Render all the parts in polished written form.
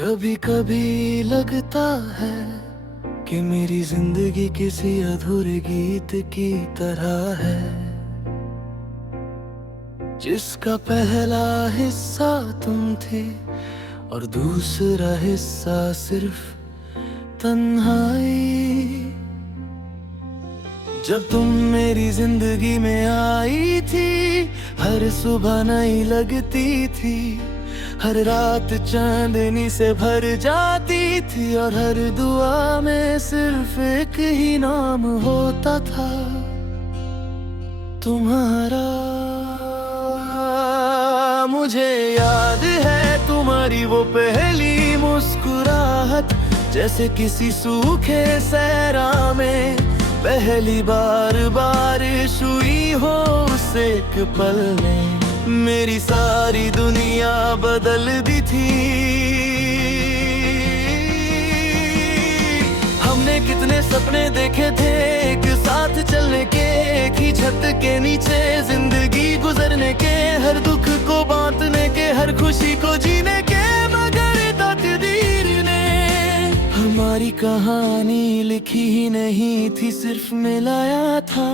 कभी कभी लगता है कि मेरी जिंदगी किसी अधूरे गीत की तरह है, जिसका पहला हिस्सा तुम थे और दूसरा हिस्सा सिर्फ तन्हाई। जब तुम मेरी जिंदगी में आई थी, हर सुबह नई लगती थी, हर रात चांदनी से भर जाती थी और हर दुआ में सिर्फ एक ही नाम होता था, तुम्हारा। मुझे याद है तुम्हारी वो पहली मुस्कुराहट, जैसे किसी सूखे सहरा में पहली बार बारिश हुई हो। उस एक पल ने मेरी सारी दुनिया बदल दी थी। हमने कितने सपने देखे थे एक साथ चलने के, एक ही छत के नीचे जिंदगी गुजरने के, हर दुख को बांटने के, हर खुशी को जीने के, मगर तकदीर ने हमारी कहानी लिखी ही नहीं थी, सिर्फ मिलाया था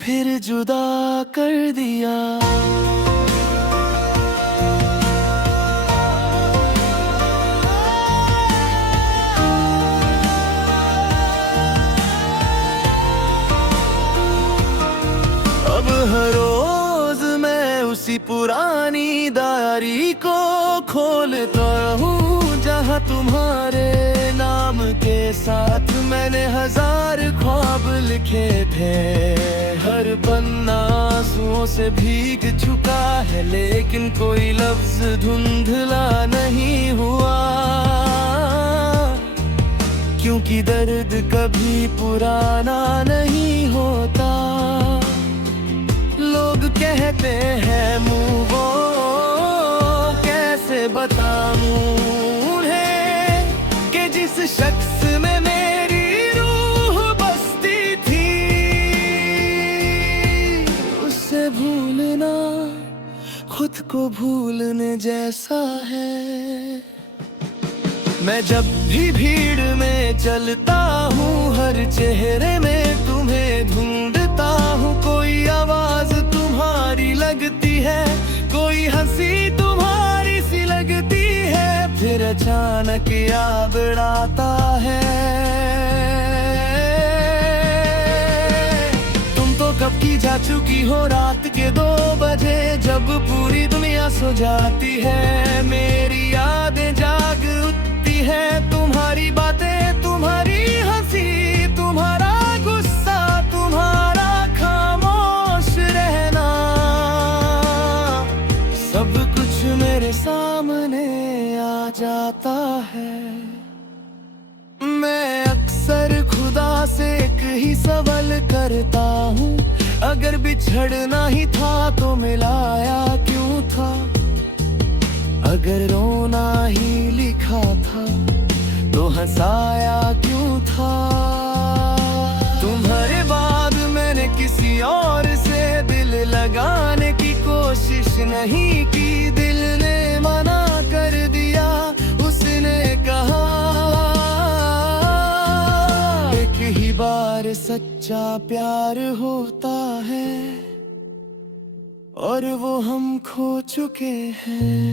फिर जुदा कर दिया। अब हर रोज मैं उसी पुरानी डायरी को खोलता हूँ, जहाँ तुम्हारे नाम के साथ मैंने 1000 ख्वाब लिखे थे। हर पन्ना आंसुओं से भीग चुका है, लेकिन कोई लफ्ज धुंधला नहीं हुआ, क्योंकि दर्द कभी पुराना नहीं होता। लोग कहते हैं मूव ऑन, कैसे बताऊं उन्हें कि जिस शख्स में मेरी रूह बसती थी, उससे भूलना खुद को भूलने जैसा है। मैं जब भी भीड़ में चलता हूँ, हर चेहरे में तुम्हें ढूंढता हूँ। कोई आवाज तुम्हारी लगती है, कोई हंसी तुम्हारी सी लगती है, फिर अचानक याद आता है। तुम तो कब की जा चुकी हो, रात के 2 बजे, जब पूरी दुनिया सो जाती है। मेरी यादें जाग उठती है, तुम्हारी बातें, तुम्हारी हंसी, तुम्हारा गुस्सा, तुम्हारा खामोश रहना, सब कुछ मेरे सामने आ जाता है। मैं अक्सर खुदा से एक ही सवाल करता हूँ, अगर बिछड़ना ही था तो मिलाया क्यों था, अगर रोना ही लिखा था तो हंसाया क्यों था। तुम्हारे बाद मैंने किसी और से दिल लगाने की कोशिश नहीं की, दिल ने मना कर दिया। उसने कहा एक ही बार सच्चा प्यार होता है, और वो हम खो चुके हैं।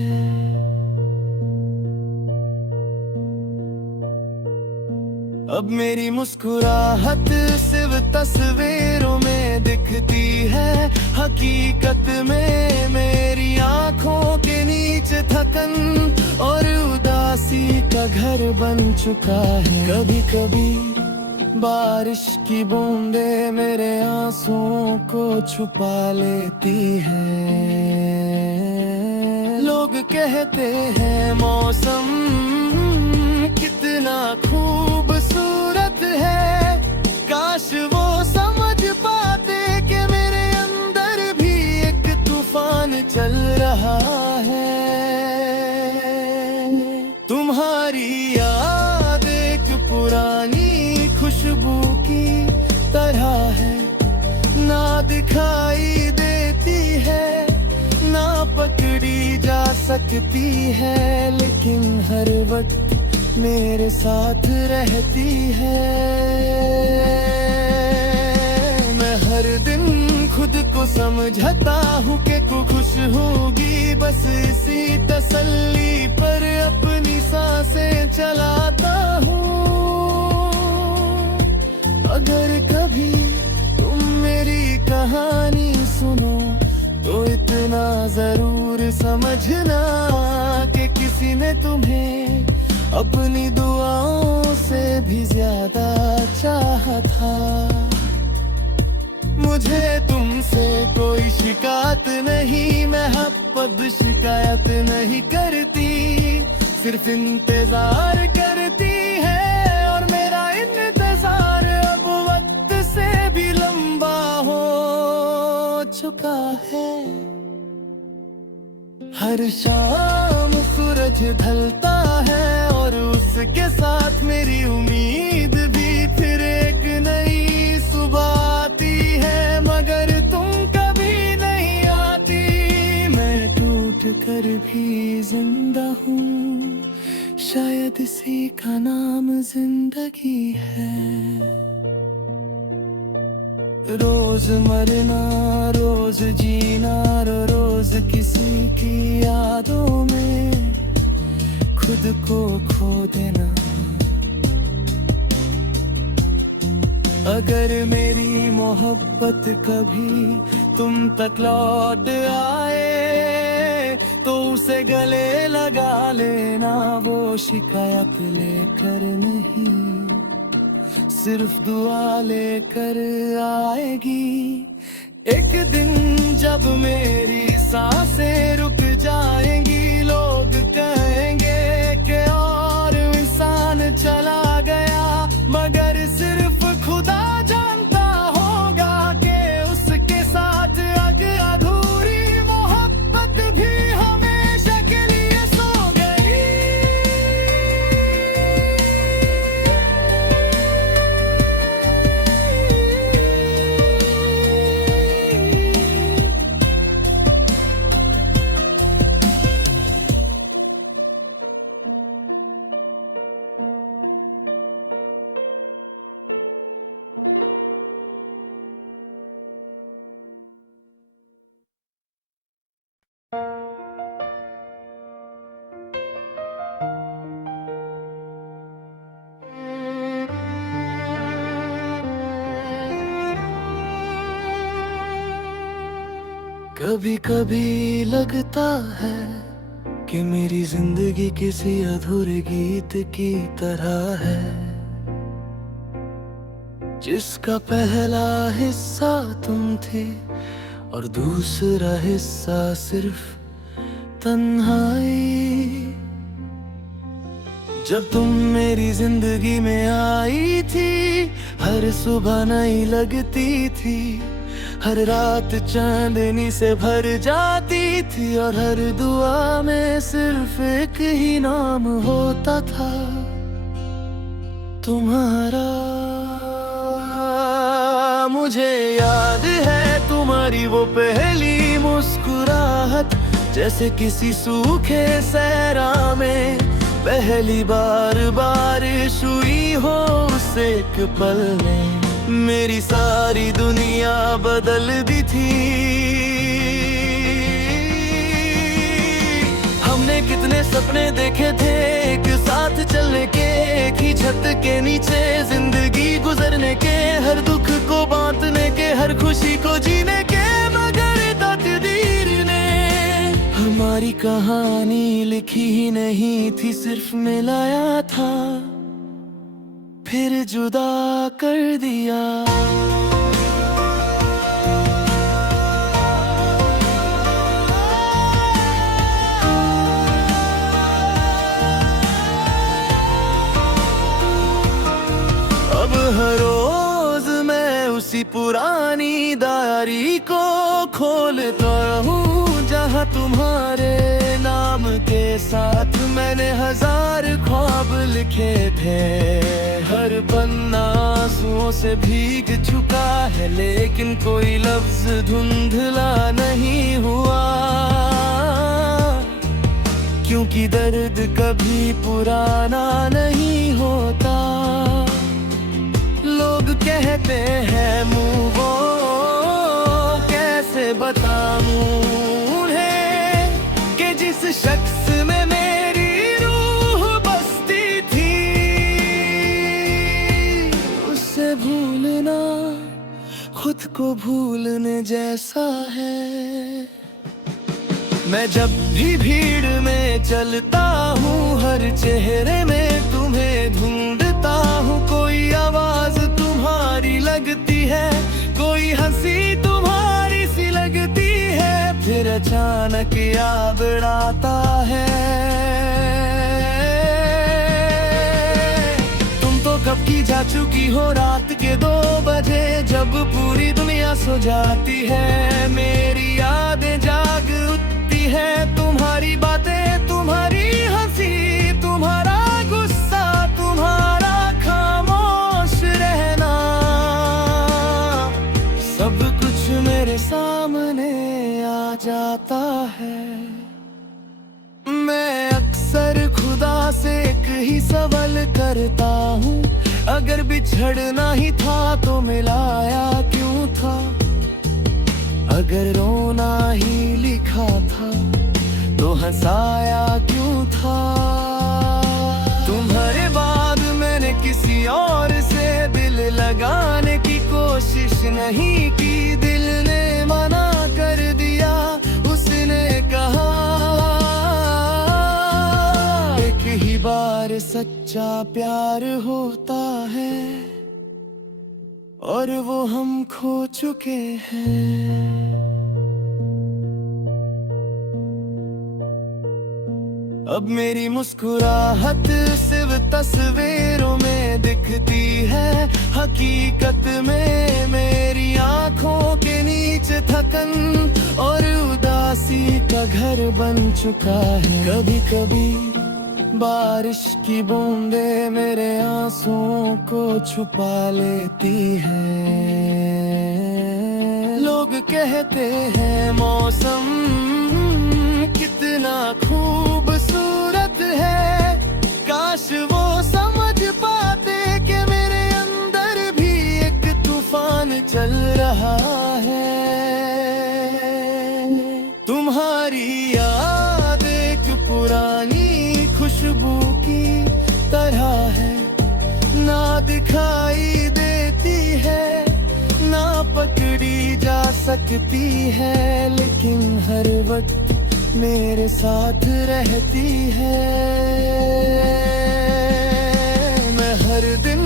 अब मेरी मुस्कुराहट सिर्फ तस्वीरों में दिखती है, हकीकत में मेरी आंखों के नीचे थकन और उदासी का घर बन चुका है। कभी कभी बारिश की बूंदें मेरे आंसुओं को छुपा लेती हैं। लोग कहते हैं मौसम कितना खूबसूरत है, काश वो समझ पाते कि मेरे अंदर भी एक तूफान चल रहा है। तुम्हारी याद एक पुरानी खुशबू की तरह है, ना दिखाई देती है, ना पकड़ी जा सकती है, लेकिन हर वक्त मेरे साथ रहती है। मैं हर दिन खुद को समझता हूँ कि तू खुश होगी, बस इसी तसल्ली पर अपनी सांसें चलाता हूँ। अगर कभी तुम मेरी कहानी सुनो तो इतना जरूर समझना कि किसी ने तुम्हें अपनी दुआओं से भी ज्यादा चाहा था। मुझे तुमसे कोई शिकायत नहीं, मैं मोहब्बत शिकायत नहीं करती, सिर्फ इंतजार करती है। और मेरा इंतजार अब वक्त से भी लंबा हो चुका है। हर शाम सूरज ढलता है और उसके साथ मेरी उम्मीद भी, फिर एक नई सुबह आती है, मगर तुम कभी नहीं आती। मैं टूट कर भी जिंदा हूँ, शायद इसी का नाम जिंदगी है। रोज मरना, रोज जीना, रोज किसी की यादों में खुद को खो देना। अगर मेरी मोहब्बत कभी तुम तक लौट आए तो उसे गले लगा लेना, वो शिकायत लेकर नहीं, सिर्फ दुआ लेकर आएगी। एक दिन जब मेरी सांसें रुक जाएंगी, लोग कहेंगे कि और इंसान चला गया, मगर सिर्फ खुदा जानता होगा कि उसके साथ अधूरी मोहब्बत भी हमेशा के लिए सो गई। कभी कभी लगता है कि मेरी जिंदगी किसी अधूरे गीत की तरह है, जिसका पहला हिस्सा तुम थे और दूसरा हिस्सा सिर्फ तन्हाई। जब तुम मेरी जिंदगी में आई थी, हर सुबह नई लगती थी, हर रात चांदनी से भर जाती थी, और हर दुआ में सिर्फ एक ही नाम होता था, तुम्हारा। मुझे याद है तुम्हारी वो पहली मुस्कुराहट, जैसे किसी सूखे सहरा में पहली बार बारिश हुई हो उस एक पल में, मेरी सारी दुनिया बदल दी थी। हमने कितने सपने देखे थे एक साथ चलने के, एक ही छत के नीचे जिंदगी गुजरने के, हर दुख को बांटने के, हर खुशी को जीने के, मगर तकदीर ने हमारी कहानी लिखी ही नहीं थी, सिर्फ मिलाया था फिर जुदा कर दिया। अब हर रोज मैं उसी पुरानी डायरी को खोलता रहूं, जहां तुम्हारे नाम के साथ मैंने 1000 ख्वाब लिखे थे। हर पन्ना आंसुओं से भीग चुका है, लेकिन कोई लफ्ज धुंधला नहीं हुआ। क्योंकि दर्द कभी पुराना नहीं होता। लोग कहते हैं मूव ऑन, कैसे बताऊं उन्हें कि जिस शख्स में मेरी रूह बसती थी, उससे भूलना खुद को भूलने जैसा है। मैं जब भी भीड़ में चलता हूँ, हर चेहरे में तुम्हें ढूंढता हूँ। कोई आवाज तुम्हारी लगती है, कोई हंसी तुम्हारी सी लगती है, फिर अचानक याद आता है। तुम तो कब की जा चुकी हो, रात के 2 बजे, जब पूरी दुनिया सो जाती है। मेरी यादें जाग है, तुम्हारी बातें, तुम्हारी हंसी, तुम्हारा गुस्सा, तुम्हारा खामोश रहना, सब कुछ मेरे सामने आ जाता है। मैं अक्सर खुदा से एक ही सवाल करता हूँ, अगर बिछड़ना ही था तो मिलाया क्यों था? अगर रोना ही लिखा था तो हंसाया क्यों था? तुम्हारे बाद मैंने किसी और से दिल लगाने की कोशिश नहीं की। दिल ने मना कर दिया, उसने कहा एक ही बार सच्चा प्यार होता है, और वो हम खो चुके हैं। अब मेरी मुस्कुराहट सिर्फ तस्वीरों में दिखती है, हकीकत में मेरी आंखों के नीचे थकन और उदासी का घर बन चुका है। कभी कभी बारिश की बूंदें मेरे आंसुओं को छुपा लेती हैं। लोग कहते हैं मौसम कितना खूबसूरत है, काश वो समझ पाते कि मेरे अंदर भी एक तूफान चल रहा है। तुम्हारी याद एक पुरानी खुशबू की तरह है, ना दिखाई देती है, ना पकड़ी जा सकती है, लेकिन हर वक्त मेरे साथ रहती है। मैं हर दिन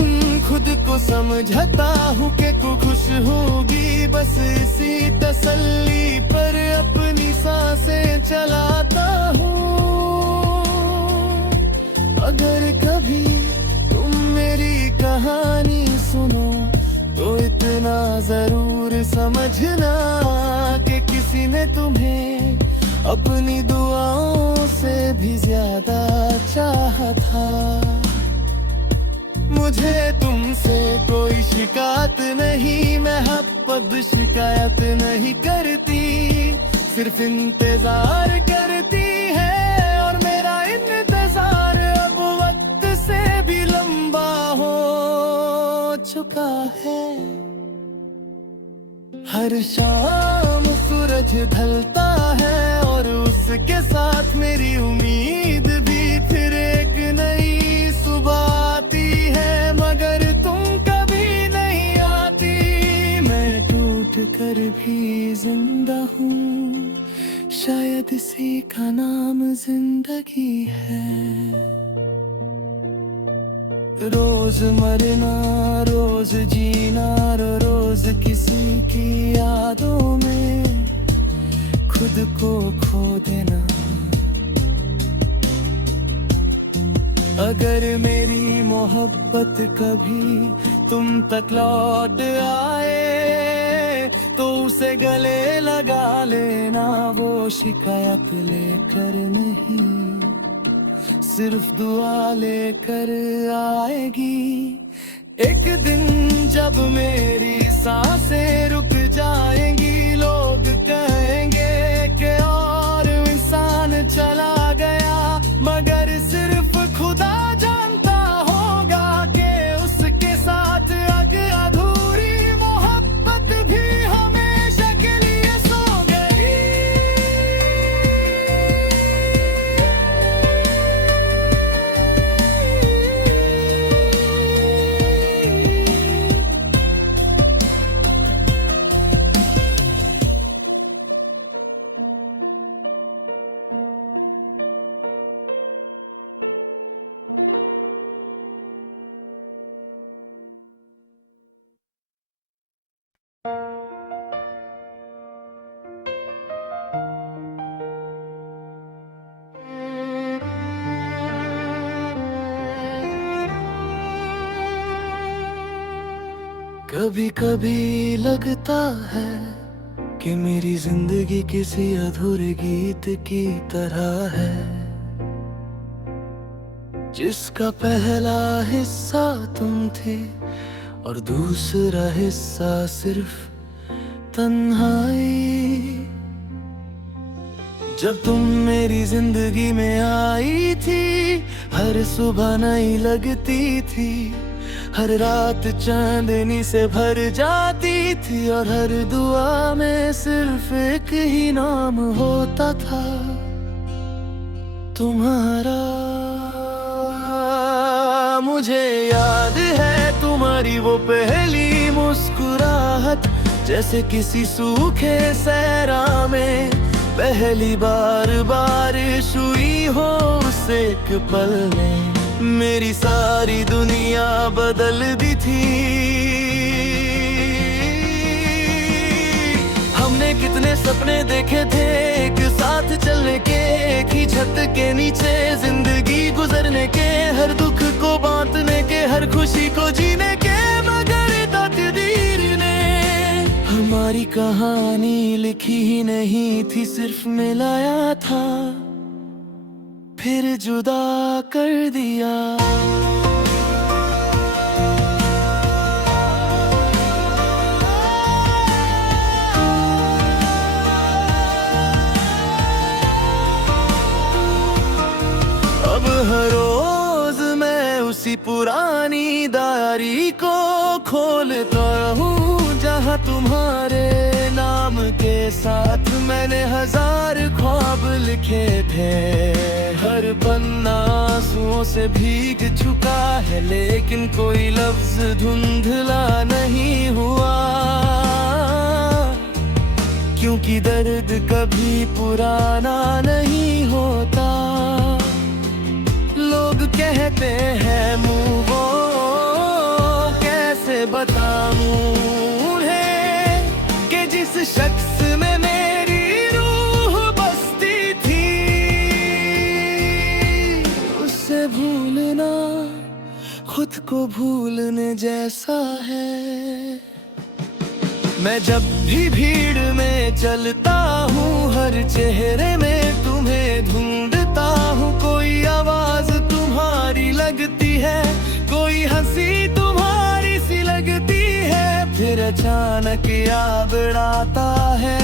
खुद को समझता हूँ कि तू खुश होगी, बस इसी तसल्ली पर अपनी सांसें चलाता हूँ। अगर कभी तुम मेरी कहानी सुनो तो इतना जरूर समझना कि किसी ने तुम्हें अपनी दुआओं से भी ज्यादा चाहा था। मुझे तुमसे कोई शिकायत नहीं, मैं हद शिकायत नहीं करती, सिर्फ इंतजार करती है। और मेरा इंतजार अब वक्त से भी लंबा हो चुका है। हर शाम सूरज ढलता है और उसके साथ मेरी उम्मीद भी, फिर एक नई सुबह आती है, मगर तुम कभी नहीं आती। मैं टूट कर भी जिंदा हूँ, शायद इसी का नाम जिंदगी है। रोज मरना, रोज जीना, रोज किसी की यादों में खुद को खो देना। अगर मेरी मोहब्बत कभी तुम तक लौट आए तो उसे गले लगा लेना, वो शिकायत लेकर नहीं, सिर्फ दुआ लेकर आएगी। एक दिन जब मेरी सांसें रुक जाएंगी, लोग कहेंगे कि और इंसान चला गया, कभी कभी लगता है कि मेरी जिंदगी किसी अधूरे गीत की तरह है, जिसका पहला हिस्सा तुम थे और दूसरा हिस्सा सिर्फ तन्हाई। जब तुम मेरी जिंदगी में आई थी, हर सुबह नई लगती थी, हर रात चांदनी से भर जाती थी, और हर दुआ में सिर्फ एक ही नाम होता था, तुम्हारा। मुझे याद है तुम्हारी वो पहली मुस्कुराहट, जैसे किसी सूखे सहरा में पहली बार बारिश हुई हो उस एक पल में, मेरी सारी दुनिया बदल दी थी। हमने कितने सपने देखे थे एक साथ चलने के, एक ही छत के नीचे जिंदगी गुजरने के, हर दुख को बांटने के, हर खुशी को जीने के, मगर तकदीर ने हमारी कहानी लिखी ही नहीं थी, सिर्फ मिलाया था फिर जुदा कर दिया। अब हर रोज मैं उसी पुरानी डायरी को खोलता हूँ, जहाँ तुम्हारे नाम के साथ मैंने 1000 ख्वाब लिखे थे। हर पन्ना आंसुओं से भीग चुका है, लेकिन कोई लफ्ज धुंधला नहीं हुआ, क्योंकि दर्द कभी पुराना नहीं होता। लोग कहते हैं मूव ऑन, कैसे बताऊं उन्हें कि जिस शख्स में मेरी रूह बसती थी, उससे भूलना खुद को भूलने जैसा है। मैं जब भी भीड़ में चलता हूँ, हर चेहरे में तुम्हें ढूंढता हूँ, कोई आवाज तुम्हारी लगती है, कोई हंसी तुम्हारी सी लगती है, फिर अचानक याद आता है।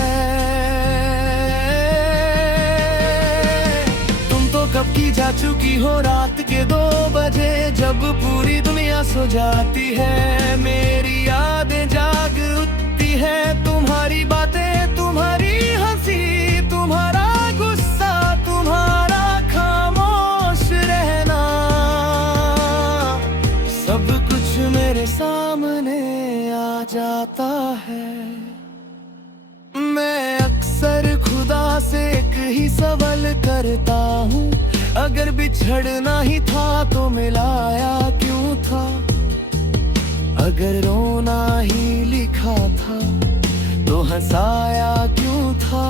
तुम तो कब की जा चुकी हो रात के 2 बजे, जब पूरी दुनिया सो जाती है, मेरी यादें जाग उठती है, तुम्हारी बातें, तुम्हारी हंसी, तुम्हारा गुस्सा, तुम्हारा खामोश रहना, सब कुछ मेरे सामने आ जाता है। मैं अक्सर खुदा से एक ही सवाल करता हूँ, अगर बिछड़ना ही था तो मिलाया क्यों था, अगर रोना ही लिखा था तो हंसाया क्यों था।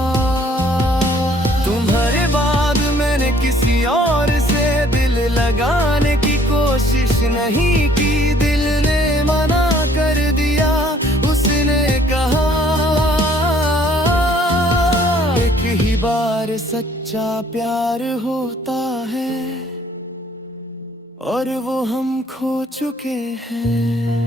तुम्हारे बाद मैंने किसी और से दिल लगाने की कोशिश नहीं की, दिल ने मना कर दिया, उसने कहा एक ही बार सच्चा प्यार होता है, और वो हम खो चुके हैं।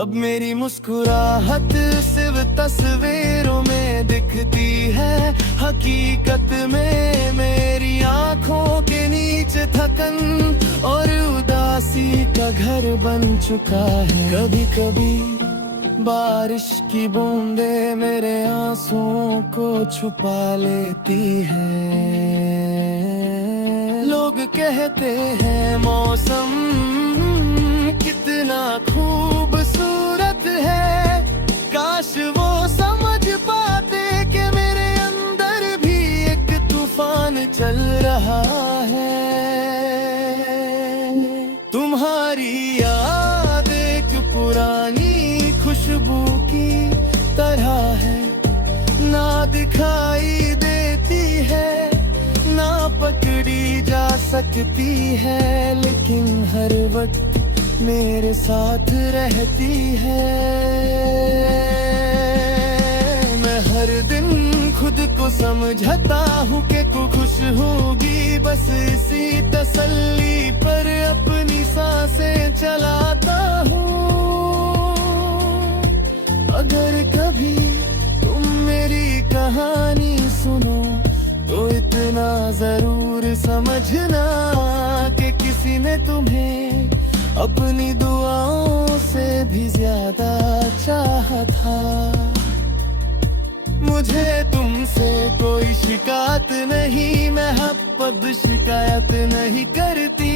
अब मेरी मुस्कुराहट सिर्फ तस्वीरों में दिखती है, हकीकत में मेरी आंखों के नीचे थकन और उदासी का घर बन चुका है। कभी कभी बारिश की बूंदें मेरे आंसुओं को छुपा लेती हैं। लोग कहते हैं मौसम कितना खूबसूरत है, काश वो समझ पाते कि मेरे अंदर भी एक तूफान चल रहा है। तुम्हारी याद एक पुरानी खुशबू की तरह है, ना दिखाई देती है, ना पकड़ी जा सकती है, लेकिन हर वक्त मेरे साथ रहती है। मैं हर दिन खुद को समझता हूँ कि तू खुश होगी, बस इसी तसल्ली पर अपनी सांसें चलाता हूँ। अगर कभी तुम मेरी कहानी सुनो तो इतना जरूर समझना कि किसी ने तुम्हें अपनी दुआओं से भी ज्यादा चाहा था। मुझे तुमसे कोई शिकायत नहीं, मैं हद शिकायत नहीं करती,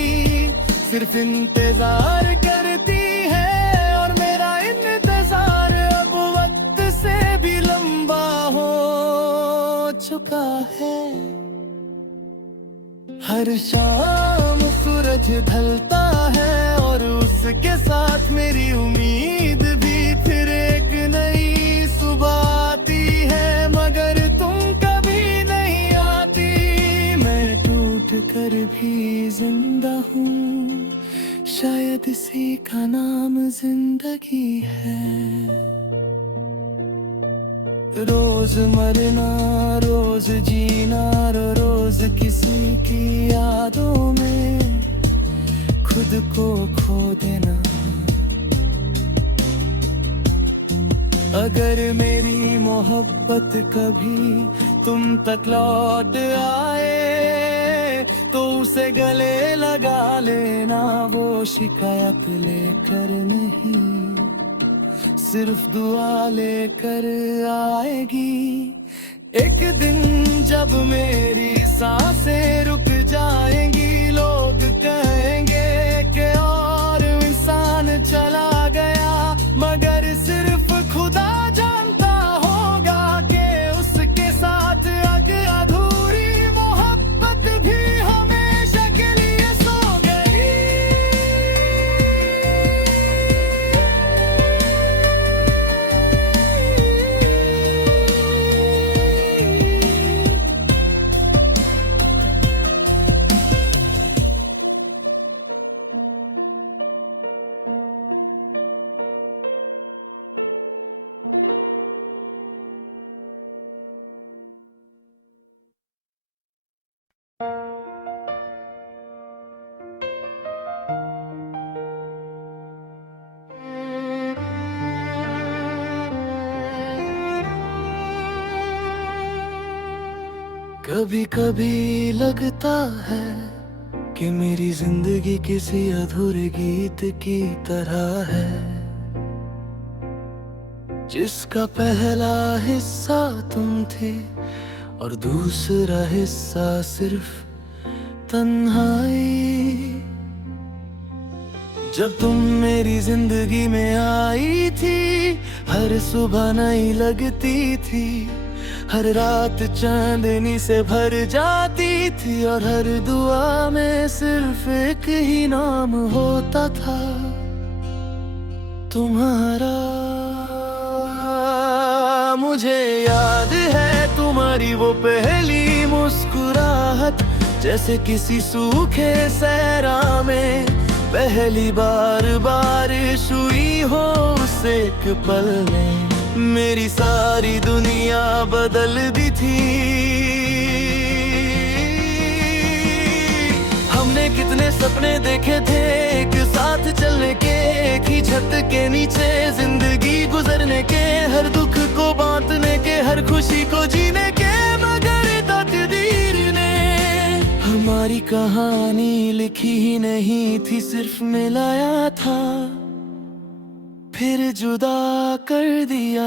सिर्फ इंतजार करती है। और मेरा इंतजार अब वक्त से भी लंबा हो चुका है। हर शाम सूरज ढलता है और उसके साथ मेरी उम्मीद भी, फिर एक नई सुबह आती है, मगर तुम कभी नहीं आती। मैं टूट कर भी जिंदा हूँ, शायद इसी का नाम जिंदगी है। रोज मरना, रोज जीना, रोज किसी की यादों में खुद को खो देना। अगर मेरी मोहब्बत कभी तुम तक लौट आए तो उसे गले लगा लेना, वो शिकायत लेकर नहीं, सिर्फ दुआ लेकर आएगी। एक दिन जब मेरी सांसें रुक जाएंगी, लोग कहेंगे कि और इंसान चला गया, मगर सिर्फ खुदा जानता होगा कि उसके साथ अधूरी मोहब्बत भी हमेशा के लिए सो गई। कभी कभी लगता है कि मेरी जिंदगी किसी अधूरे गीत की तरह है, जिसका पहला हिस्सा तुम थे और दूसरा हिस्सा सिर्फ तन्हाई। जब तुम मेरी जिंदगी में आई थी, हर सुबह नई लगती थी, हर रात चांदनी से भर जाती थी, और हर दुआ में सिर्फ एक ही नाम होता था, तुम्हारा। मुझे याद है तुम्हारी वो पहली मुस्कुराहट, जैसे किसी सूखे सहरा में पहली बार बारिश हुई हो, उस एक पल में मेरी सारी दुनिया बदल दी थी। हमने कितने सपने देखे थे एक साथ चलने के, एक ही छत के नीचे जिंदगी गुजरने के, हर दुख को बांटने के, हर खुशी को जीने के, मगर तकदीर ने हमारी कहानी लिखी ही नहीं थी, सिर्फ मिलाया था फिर जुदा कर दिया।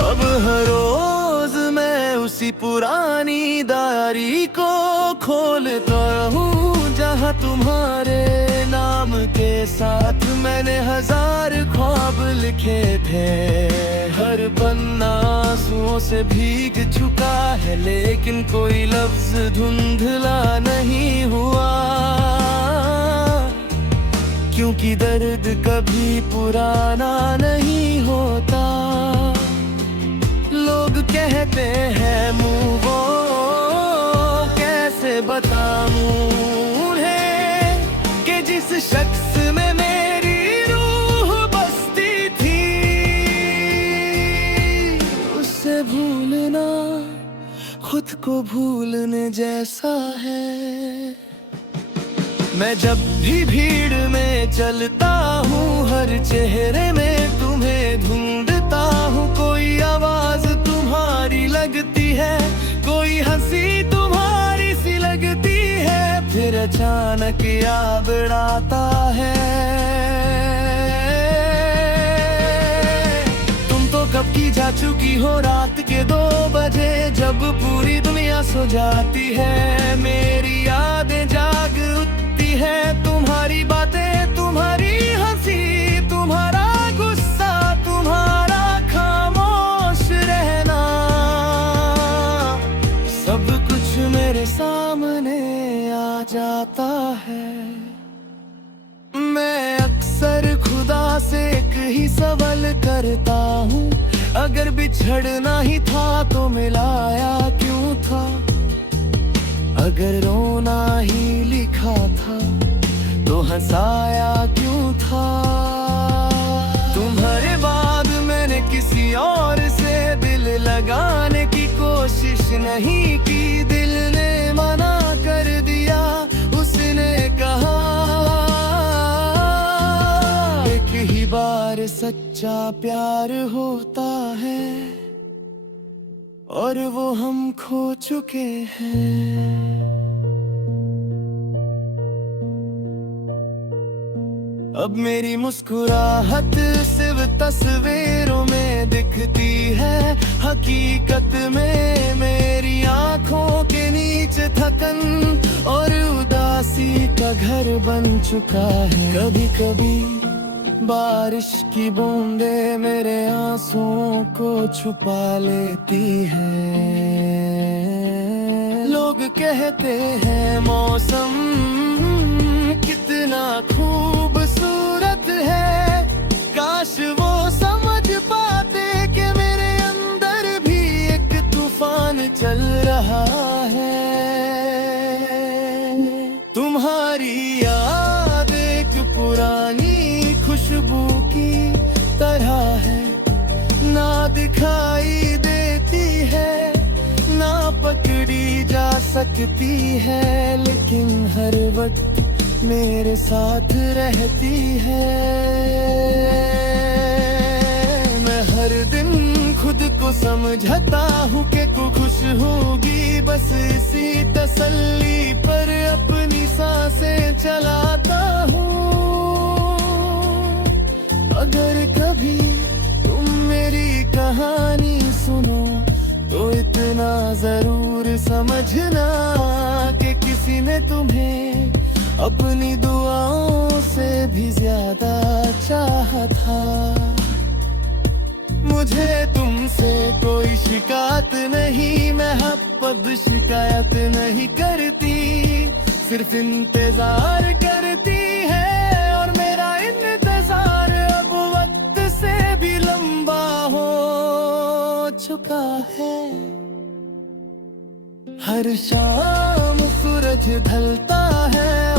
अब हर रोज मैं उसी पुरानी डायरी को खोलता रहूं, जहां तुम्हारे नाम के साथ मैंने 1000 ख्वाब लिखे थे। हर पन्ना आंसुओं से भीग चुका है, लेकिन कोई लफ्ज धुंधला नहीं हुआ। कि दर्द कभी पुराना नहीं होता। लोग कहते हैं मूव ऑन, कैसे बताऊं उन्हें कि जिस शख्स में मेरी रूह बसती थी, उससे भूलना खुद को भूलने जैसा है। मैं जब भी भीड़ में चलता हूँ, हर चेहरे में तुम्हें ढूंढता हूँ। कोई आवाज तुम्हारी लगती है, कोई हंसी तुम्हारी सी लगती है, फिर अचानक याद आता है। तुम तो कब की जा चुकी हो, रात के 2 बजे, जब पूरी दुनिया सो जाती है। मेरी यादें जाग है, तुम्हारी बातें, तुम्हारी हंसी, तुम्हारा गुस्सा, तुम्हारा खामोश रहना, सब कुछ मेरे सामने आ जाता है। मैं अक्सर खुदा से एक ही सवाल करता हूँ, अगर बिछड़ना ही था तो मिलाया क्यों था? अगर रोना ही लिखा था तो हंसाया क्यों था? तुम्हारे बाद मैंने किसी और से दिल लगाने की कोशिश नहीं की। दिल ने मना कर दिया, उसने कहा एक ही बार सच्चा प्यार होता है, और वो हम खो चुके हैं। अब मेरी मुस्कुराहट सिर्फ तस्वीरों में दिखती है, हकीकत में मेरी आंखों के नीचे थकन और उदासी का घर बन चुका है। कभी कभी बारिश की बूंदें मेरे आंसुओं को छुपा लेती हैं। लोग कहते हैं मौसम कितना खूबसूरत है, काश वो समझ पाते कि मेरे अंदर भी एक तूफान चल रहा है। तुम्हारी याद एक पुरानी खुशबू की तरह है, ना दिखाई देती है, ना पकड़ी जा सकती है, लेकिन हर वक्त मेरे साथ रहती है। मैं हर दिन खुद को समझता हूँ कि को खुश होगी, बस इसी तसल्ली पर अपनी सांसें चलाता हूँ। अगर कभी तुम मेरी कहानी सुनो तो इतना जरूर समझना कि किसी ने तुम्हें अपनी दुआओं से भी ज्यादा चाहा था। मुझे तुमसे कोई शिकायत नहीं, मैं हद शिकायत नहीं करती, सिर्फ इंतजार करती है। और मेरा इंतजार अब वक्त से भी लंबा हो चुका है। हर शाम सूरज ढलता है